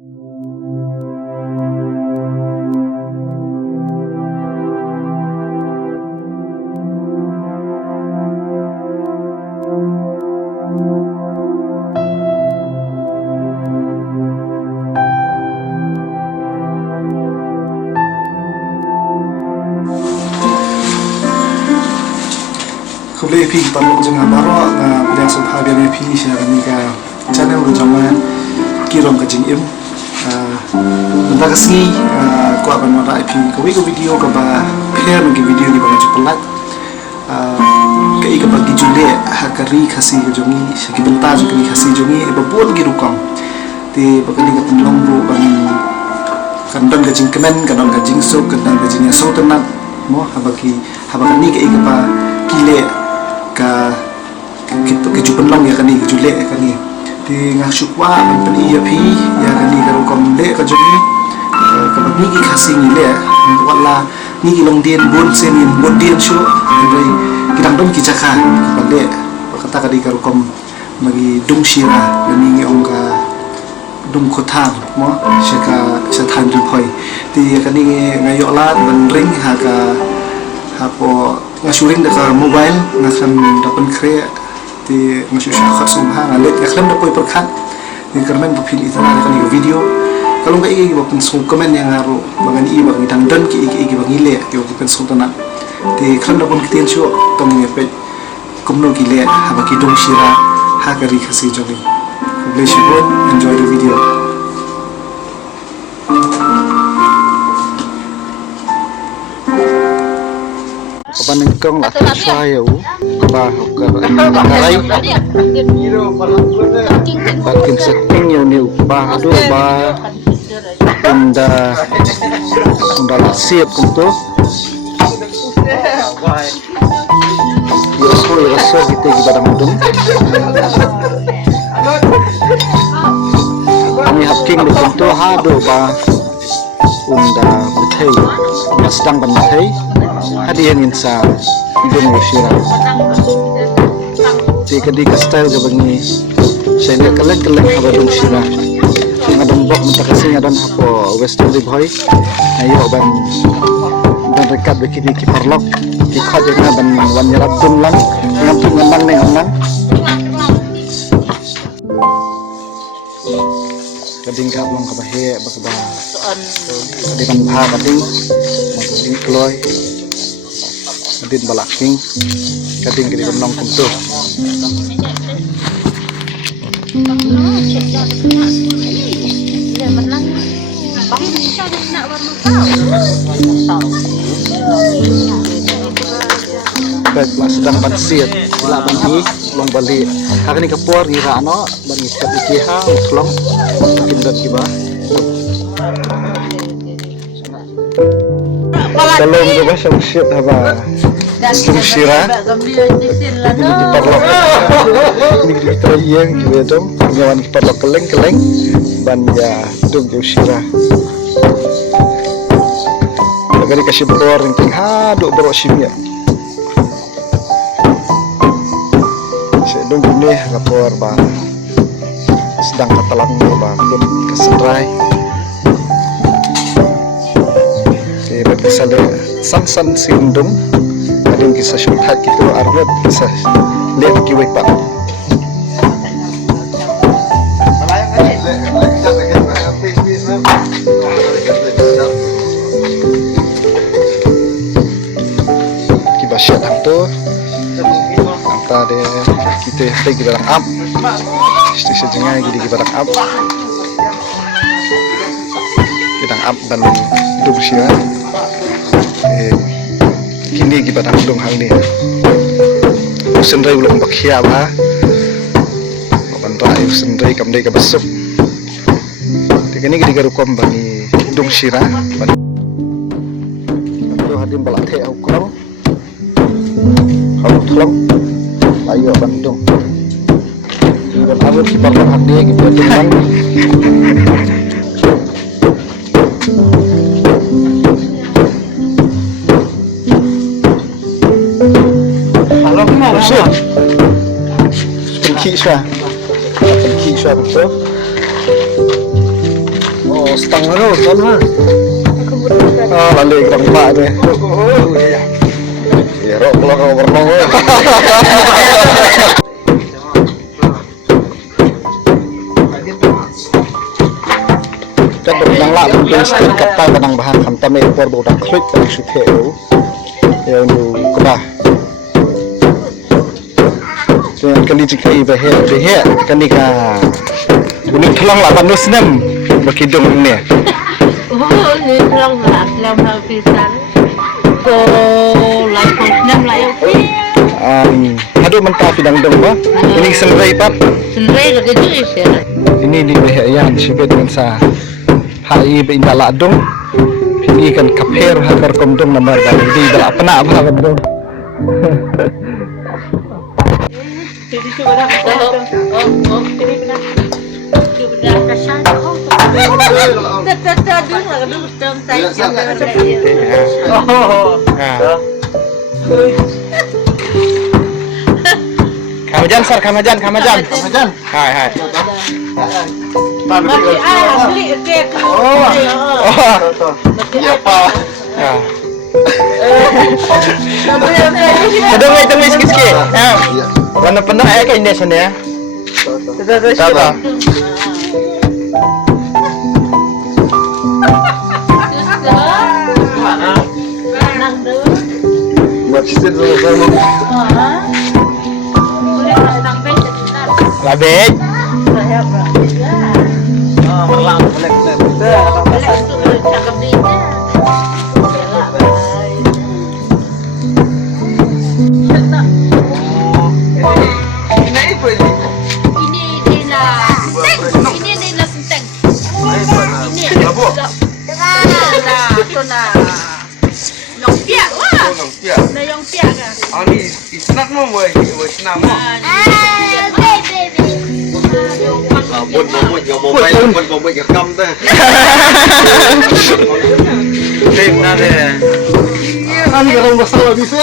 Kembali pi kita jangan baru pada sebab biar pi saya ni ka channel ko jangan kirong ka jingim benda kesini ko akan mara pi ko video ko ba share ngi video ni ba cepat ka ika bagi jule hakari khasi ko jongi segi benta jo kini khasi jongi ba bol gi rukam ti ba kali ka penlong bu ban kandang ka jing kemen kandang ka jing sok kandang ka jing so tenat mo habaki ni ka ika ba kile ka kejupan long ya kani kejule kani di ngasukwa menteri ya pi ya kani karo komle ka jogi ka bagi ki khasing ile wala ni ki long dien bon sen in bon dien shu dai kidang dom ki chakha bale kata ka di karo kom magi dung shira ni ngi ongka dung khothang mo shaka sathan ri phoi ti kani ngayo la ban ring ha ka hapo ngasuring dekat mobile ngakan dapat kre di ngasusah khot sumha ngalet ngaklam dapat perkat ni kermen bapil itu ada kan video kalau nggak iki bapen sum komen yang ngaru bangan i bang dan dan ki iki bang ile ki bapen sum tanah di kerem dapat kitian show tong ngepet kumno ki le habaki dong shira hakari khasi jogi bless you both, enjoy the video. Kapan kong lah saya bah karai bakin setting yang ni bah do bah unda siap untuk Yosko rasa kita di badan mudung kami hapking di tentu hado bah unda betai sedang betai hadiah insa hidung ushira jika di style kebangi saya lihat kelek habadung ushira ngadong bok minta kasih ngadon hapo western di boy ayo ban dan rekat begini kiparlok kikot dengan ban wan nyerap dumlang ngantung ngendang nih ngendang kading kablong kabahe bakaba kading bha kading kloy kadin balaking kadin kiri benong kumtu baiklah sedang bansiat lah bangi long balik hari ini kepor ngira ano bangi kat ikiha utlong kindat kiba Salam ke bahasa usiat haba Sumshira ini diparlok ini diterayang juga dong nyawan diparlok keleng ban ya dong ushira agar dikasih beror ringting haduk berok simia saya dong gune lapor ba sedang katalang ba belum kesedrai bisa san sindung ada yang kisah syurhat gitu arwet kisah lihat kiwek pak kibasya itu antara kita pergi barang up istri sejengai gini barang up barang up dan hidup sih kini kita dah belum hal ni sendiri belum bakia bah bantai sendiri kamdai ke besok kini kita garukom bani dong sirah bani itu hadim balathe au klong au klong ayo bandung dan arut kibarkan handi gitu dengan Penki sah betul stang ano, sama. Lalu ikrang pak deh. Ya, rok kalau warna. Kan nang lak mungkin sedikit kata tenang bahan kantam ekor bodak klik dari suteo. Ya nu kebah. Dan kali jika behe kan nika bunyi tolong lah panus nem berkidung ni. Oh, ni tolong lah pisan. Ko lai pos nem lai oke. Aduh mentah pidang dong ba. Ini senrai pat. Senrai lagi tu isi. Ini di behe yang disebut dengan sa hai be indala dong. Ini kan kaper hakar komdong nomor dari di dala pena apa komdong. Jadi sudah oh ini benar. Sudah kesan kau. Tetap dulu tong tai jangan Oh. Kamajan sar kamajan. Hai. Masih beli kek. Oh. Apa? Ya. Tunggu sikit. Warna penuh kayak ini sana ya. Tata. Buat istri dulu sama. Labet. Merlang boleh. Buat kam tu. Tim nade. Ani kalau masalah bisa.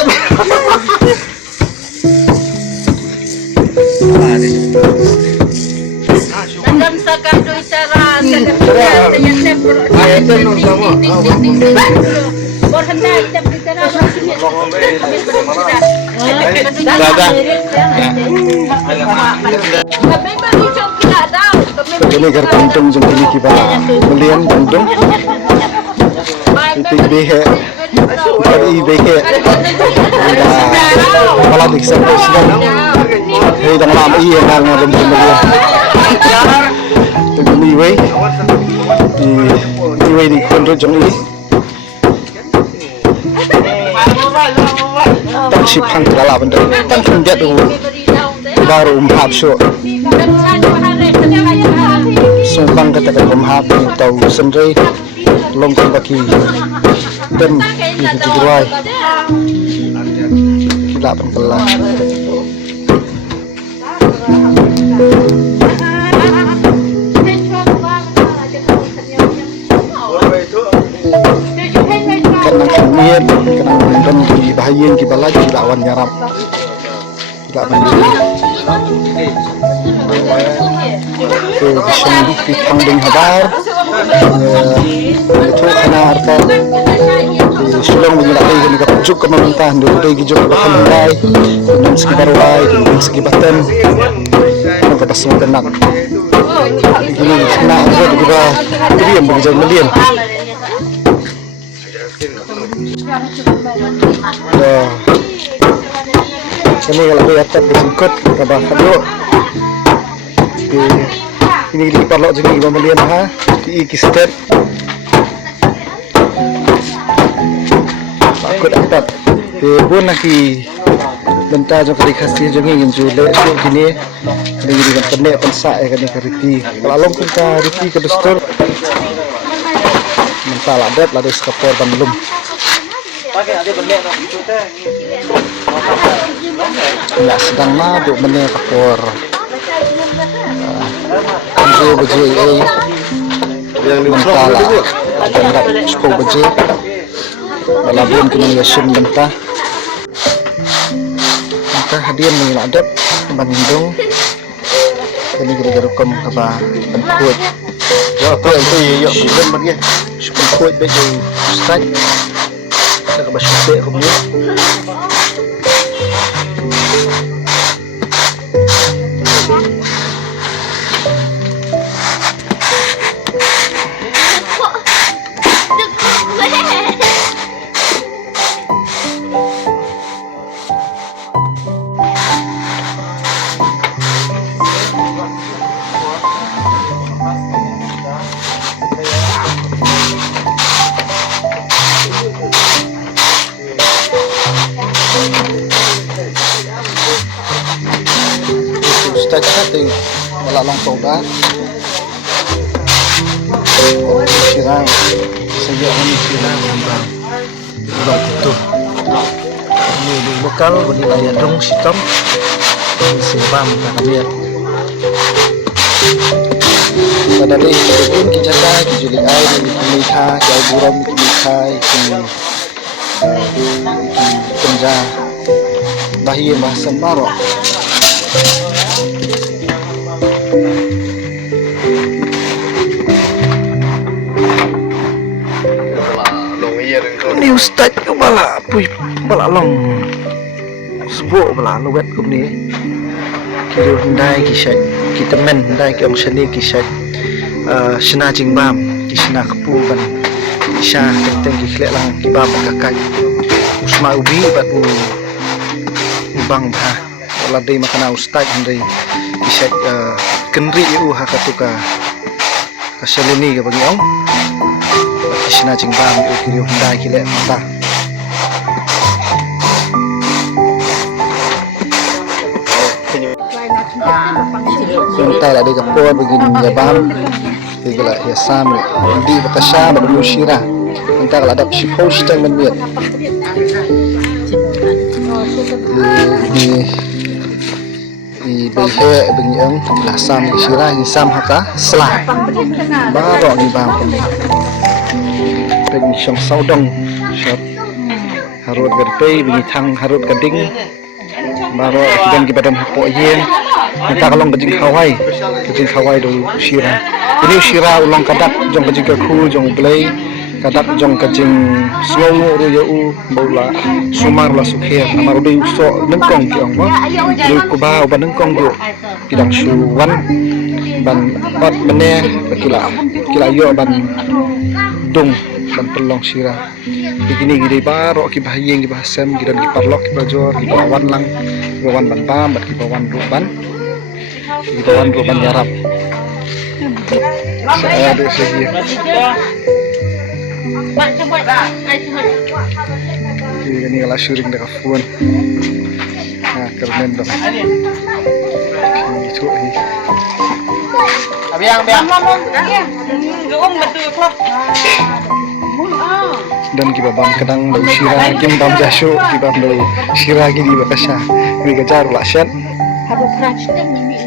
Dalam sakado isara saya sepro. Ayat tu sama. Borhanda kita bicara ini gar kantong jeng ini kiba belian kantong itu behe dari behe kalau diksa sedang hei dang lam iya nang ngadem belian itu niway di kondo jeng ini tak sipang kala benda tak kenjat tu baru hapso sumbang katakan umhap atau sendiri longkang baki dan itu jurai kila pengkelah kenang kemir kenang dan dibahayin kibalah kilawan nyarap tidak mandiri ke bisang di pangding habar itu karena harta di sulung menyelai ini kepujuk ke pemerintah dari gijuk bahkan mulai dan sekitar wai dan sekibatan yang kepas semua tenang ini kena ada juga yang bekerja melian ini kalau aku yatat bersingkut kabah kaduk ini di parlok juga ibu melian ha di kistet aku dapat pun lagi bentar jo kali khasi jo ngin jule tu gini dengan pendek pensak ya kan kariti kalau long pun kariti ke dustur mental adat lada skapor ban belum ya sedang madu mene kapor anjo beje yang mental ada enggak cukup beje balabun kena yasin bentah maka hadiah mengadat bandung ini gara-gara kom apa penkuat Aku yang tu belum bagi. Syukur kuat bagi start. Nak bersyukur aku punya. Start setting wala lang toga sirang saya kami sirang bang itu ini di lokal di layar dong sitom simpam kami pada day pun kijaka kijulik air di kimika kiai buram kimika penja bahia bahasa Marok. Ni ustaz ke bala pui bala long sebut bala lowet kum ni kira hendai kisah kita men hendai ke ong shani kisah shina jingbam kisna kepu ban kisah tentang kiklek lang kibam kakak usma ubi bat ubang bah wala dei makana ustaz hendai kisah kenri u hakatuka kasalini ke bagi ong Kisna jingbam kiri hendai kile mata Minta ada kapur begini jabam Tigala ya samri di bakasha badu shira minta kalau ada post time menit di behe bengiang lah sam shira ni sam haka selah baru ni bangเป็นช่องเสาดงชอบharut berpei bini thang harut gading baro kidan ki badan hapo yen minta kalong kajing hawai do shira ini shira ulang kadak jong kajing ku jong play kadak jong kajing slomo ru ya u bola sumar la sukher amaro de uso nengkong ki ong ba ru ku ba ba nengkong do kidang suwan ban bat mene kila yo ban dung ban pelong sira begini gede baro ki bahayeng ki bahasem gidan ki parlok ki bajor ki bawan lang ki bawan ban pam ki bawan ruban yarap saya ada segi ini kalau syuring dekat phone nah keren dong itu biang dan kibabam kadang do shira kim bam jasho kibam do shira gi di bakasha ni gajar lakshan Habis rajin ni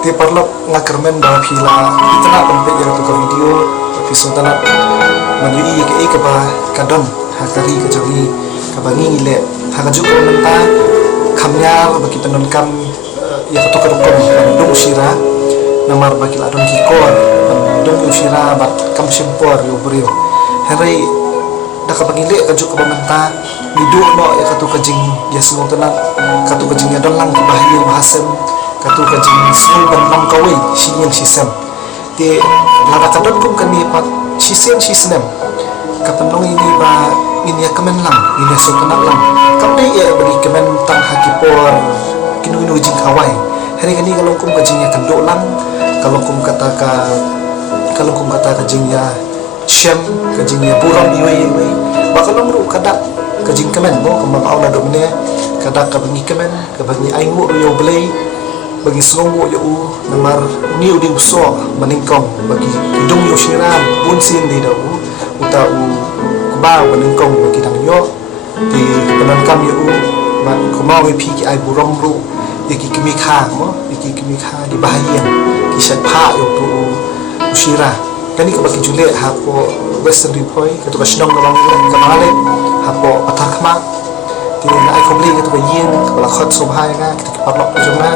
ti parlok ngakermen ba phila itna penpe ya to video episode na manui ke ba kadon hakari ke jori kabangi le hakajuk menta kamnya bagi penon kam ya to karukom bandung shira namar bagi ladon kikor bandung shira bat kam simpor yo brio hari dak kabangile kajuk ka menta nidu no ya katu kajing ya semua tenang katu kajing ya don lang bahir bahasem katu kajing semua ban lam kawai sinyang sisem ti lada kadon kum kani pat sisem kapenong ini ba ini ya kemen lang ini so tenang lang kamne ya bagi kemen tang hakipor kinu jing kawai hari kani kalau kum kajing ya kendo lang kalau kum kata kajing ya syam kajing ya buram iwe bakal nomru kadak kajing kemen mo kemang au na domne kadak kabangi kemen kabangi aingu yo blay bagi songo yo u namar niu di uso maningkong bagi hidung yo shiram bunsin di da u uta u ba maningkong bagi dang yo di penan kam yo u man kumau pi ki ai buram ru yaki kimikha mo yaki kimikha di bahayan kisat pha yo tu ushira kani ka bagi jule hapo western repoi katu ka shnong long kamale hapo pathakma thì ai không liên cái yên là khot số 2 nga thì cái parlok cho na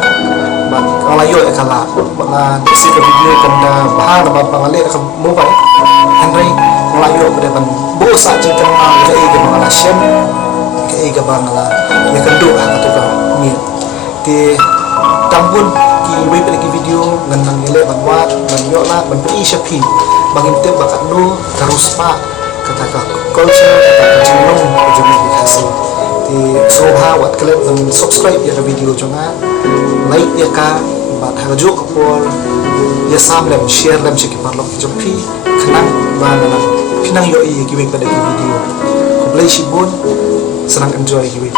bạn orang lain yang kalah bạn si video kan bahan bạn bạn lihat kan mobile Henry orang lain pada bạn bố saja kan cái cái bạn là xem cái cái bạn là yang kedua atau kan ni thì tampun ki web lagi video ngenang nilai bạn wat bạn yo lah bạn pergi shopping bangin tip bakat lu terus pak kata culture kata jenong jenong hasil thì số 2 wat kalian dan subscribe ya video jangan like ya ka bat hajo kapor ya sam lem share lem cek parlok jompi kenang bana pinang yo i giwe pada video ko play shibon senang enjoy giwe